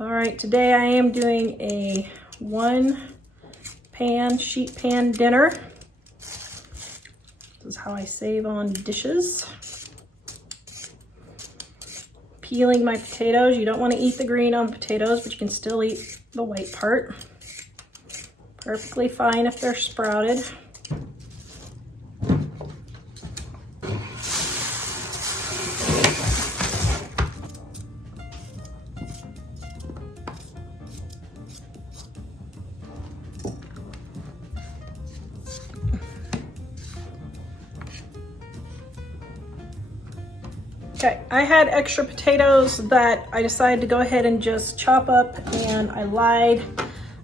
All right, today I am doing a sheet pan dinner. This is how I save on dishes. Peeling my potatoes. You don't want to eat the green on potatoes, but you can still eat the white part. Perfectly fine if they're sprouted. Okay, I had extra potatoes that I decided to go ahead and just chop up, and I lied.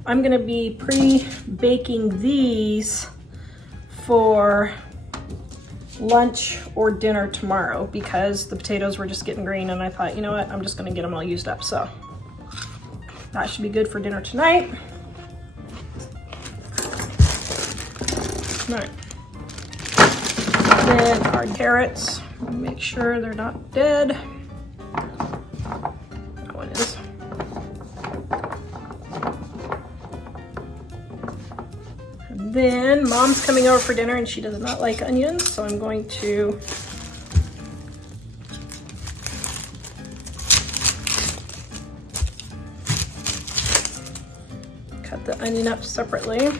I'm gonna be pre-baking these for lunch or dinner tomorrow because the potatoes were just getting green, and I thought, you know what, I'm just gonna get them all used up. So that should be good for dinner tonight. All right. Then our carrots, make sure they're not dead. That one is. And then Mom's coming over for dinner and she does not like onions, so I'm going to cut the onion up separately.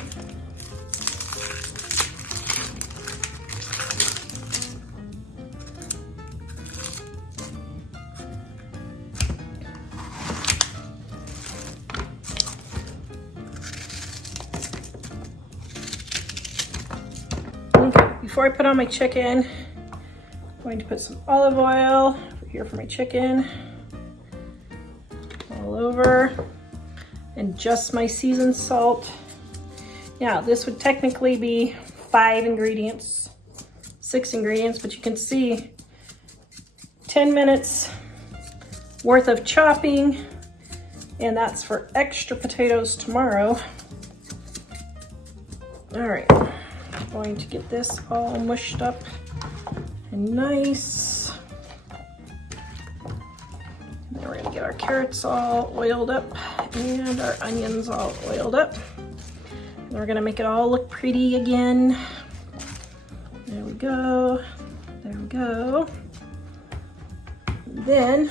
Before I put on my chicken, I'm going to put some olive oil over here for my chicken, all over, and just my seasoned salt. Now, this would technically be 6 ingredients, but you can see 10 minutes worth of chopping, and that's for extra potatoes tomorrow. All right. I'm going to get this all mushed up and nice. And then we're going to get our carrots all oiled up and our onions all oiled up. And we're going to make it all look pretty again. There we go. There we go. And then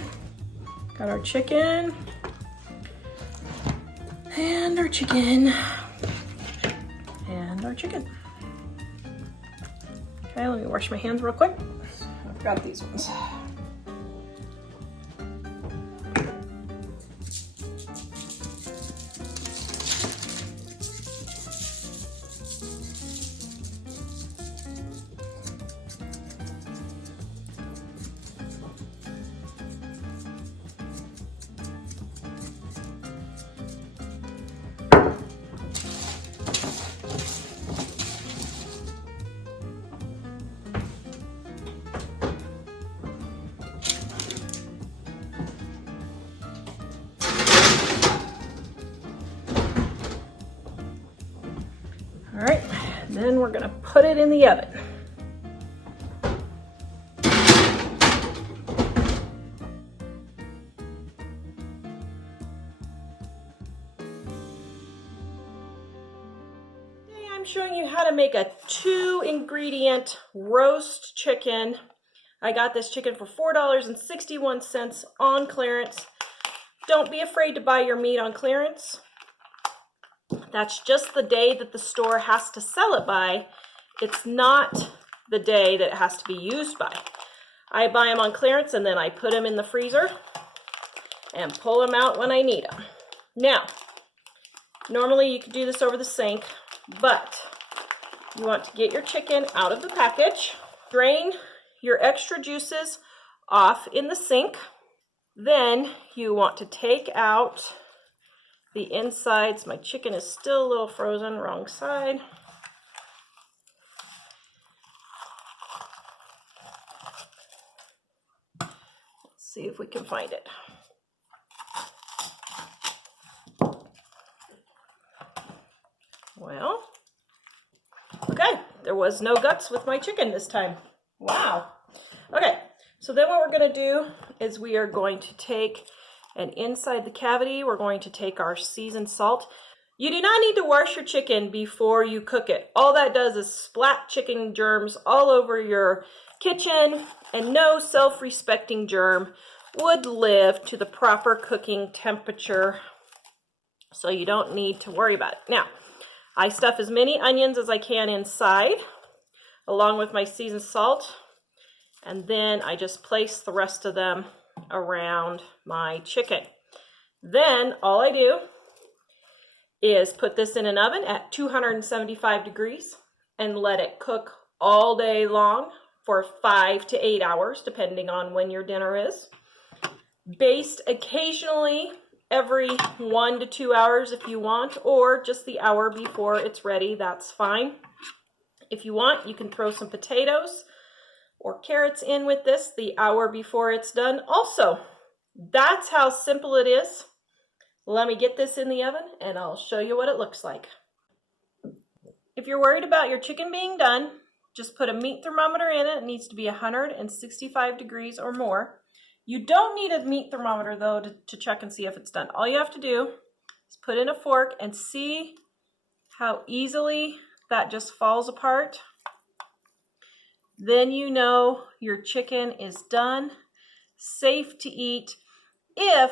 got our chicken and our chicken and our chicken. Okay, let me wash my hands real quick. I forgot these ones. All right, then we're gonna put it in the oven. Today I'm showing you how to make a 2-ingredient roast chicken. I got this chicken for $4.61 on clearance. Don't be afraid to buy your meat on clearance. That's just the day that the store has to sell it by. It's not the day that it has to be used by. I buy them on clearance and then I put them in the freezer and pull them out when I need them. Now, normally you could do this over the sink, but you want to get your chicken out of the package, drain your extra juices off in the sink. Then you want to take out the insides. My chicken is still a little frozen, wrong side. Let's see if we can find it. Well, okay, there was no guts with my chicken this time. Wow. Okay, so then what we're gonna do is we are going to take And inside the cavity, we're going to take our seasoned salt. You do not need to wash your chicken before you cook it. All that does is splat chicken germs all over your kitchen, and no self-respecting germ would live to the proper cooking temperature, so you don't need to worry about it. Now, I stuff as many onions as I can inside, along with my seasoned salt, and then I just place the rest of them around my chicken. Then all I do is put this in an oven at 275 degrees and let it cook all day long for 5 to 8 hours, depending on when your dinner is. Baste occasionally every 1 to 2 hours if you want, or just the hour before it's ready, that's fine. If you want, you can throw some potatoes or carrots in with this the hour before it's done also. That's how simple it is. Let me get this in the oven and I'll show you what it looks like. If you're worried about your chicken being done, just put a meat thermometer in it. It needs to be 165 degrees or more. You don't need a meat thermometer though to check and see if it's done. All you have to do is put in a fork and see how easily that just falls apart. Then you know your chicken is done, safe to eat. If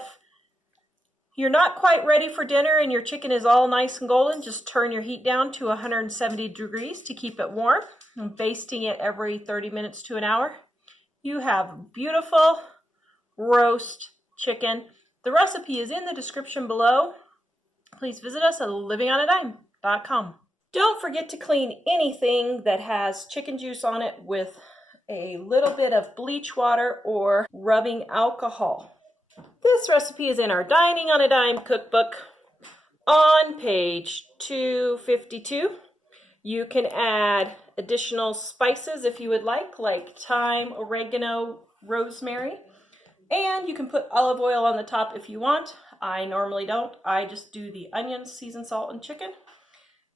you're not quite ready for dinner and your chicken is all nice and golden, just turn your heat down to 170 degrees to keep it warm, and basting it every 30 minutes to an hour. You have beautiful roast chicken. The recipe is in the description below. Please visit us at livingonadime.com. Don't forget to clean anything that has chicken juice on it with a little bit of bleach water or rubbing alcohol. This recipe is in our Dining on a Dime cookbook on page 252. You can add additional spices if you would like thyme, oregano, rosemary, and you can put olive oil on the top if you want. I normally don't. I just do the onions, seasoned salt, and chicken,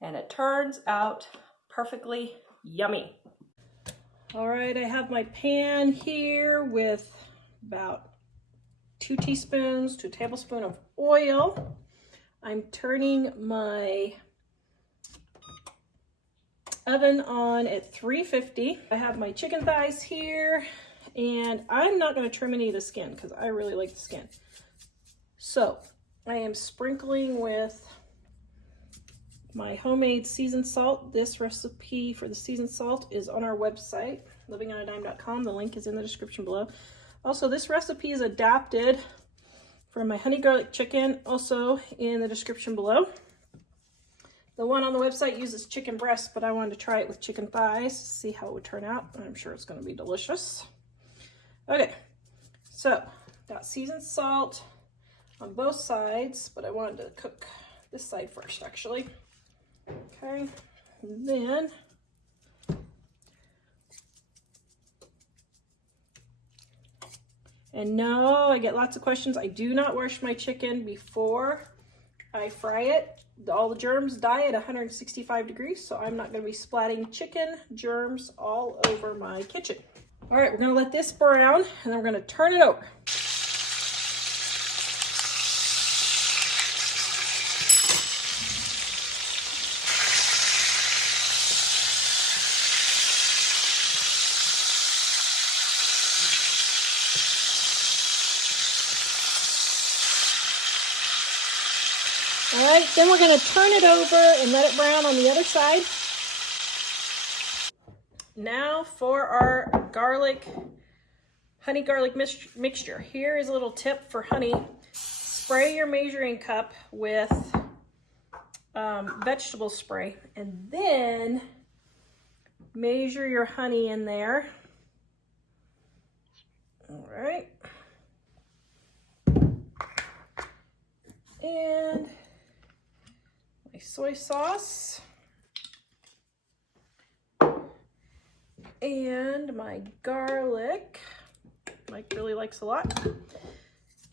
and it turns out perfectly yummy. All right, I have my pan here with about 2 teaspoons to a tablespoon of oil. I'm turning my oven on at 350. I have my chicken thighs here, and I'm not going to trim any of the skin because I really like the skin. So I am sprinkling with my homemade seasoned salt. This recipe for the seasoned salt is on our website, livingonadime.com. The link is in the description below. Also, this recipe is adapted from my honey garlic chicken, also in the description below. The one on the website uses chicken breast, but I wanted to try it with chicken thighs to see how it would turn out. I'm sure it's going to be delicious. Okay, so got seasoned salt on both sides, but I wanted to cook this side first, actually. Okay, and then no, I get lots of questions. I do not wash my chicken before I fry it. All the germs die at 165 degrees, so I'm not going to be splatting chicken germs all over my kitchen. All right, we're going to let this brown, and then we're going to turn it over. All right, then we're going to turn it over and let it brown on the other side. Now for our honey garlic mixture. Here is a little tip for honey. Spray your measuring cup with vegetable spray, and then measure your honey in there. All right. And my soy sauce. And my garlic. Mike really likes a lot.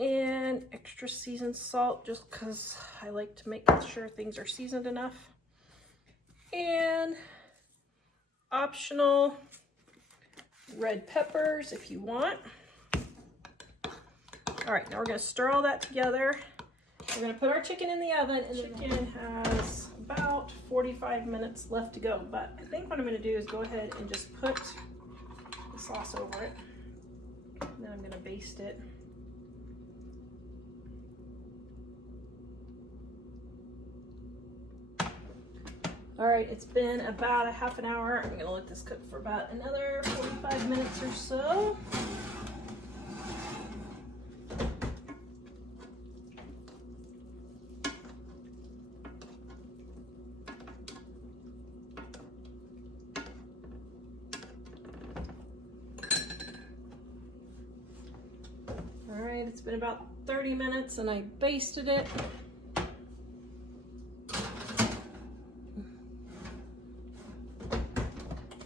And extra seasoned salt, just because I like to make sure things are seasoned enough. And optional red peppers if you want. All right, now we're gonna stir all that together. We're gonna put our chicken in the oven, and the chicken has about 45 minutes left to go. But I think what I'm gonna do is go ahead and just put the sauce over it. And then I'm gonna baste it. All right, it's been about a half an hour. I'm gonna let this cook for about another 45 minutes or so. All right, it's been about 30 minutes and I basted it.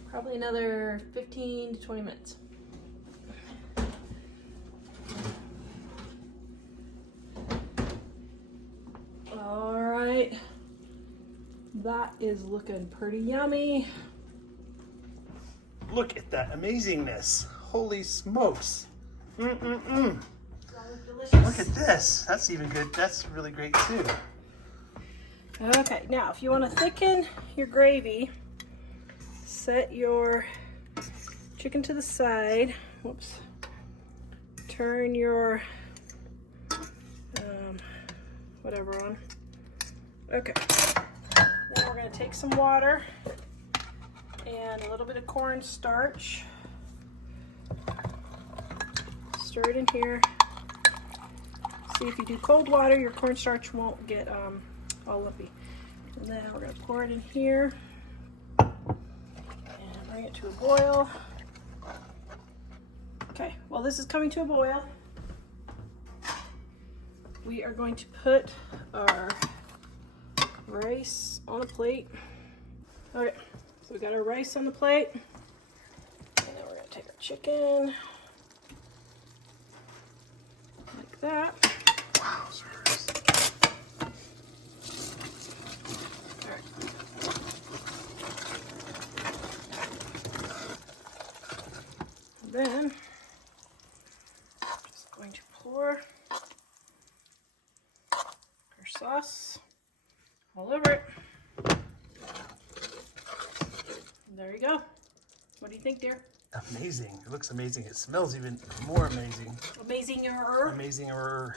Probably another 15 to 20 minutes. All right, that is looking pretty yummy. Look at that amazingness. Holy smokes. Mm-mm-mm. Look at this. That's even good. That's really great too. Okay, now if you want to thicken your gravy, set your chicken to the side. Whoops. Turn your whatever on. Okay. Then we're going to take some water and a little bit of cornstarch. Stir it in here. See, if you do cold water, your cornstarch won't get all lumpy. And then we're going to pour it in here and bring it to a boil. Okay, while this is coming to a boil, we are going to put our rice on a plate. Okay, so we got our rice on the plate. And then we're going to take our chicken like that. Then I'm just going to pour our sauce all over it. There you go. What do you think, dear? Amazing. It looks amazing. It smells even more amazing. Amazinger. Amazinger.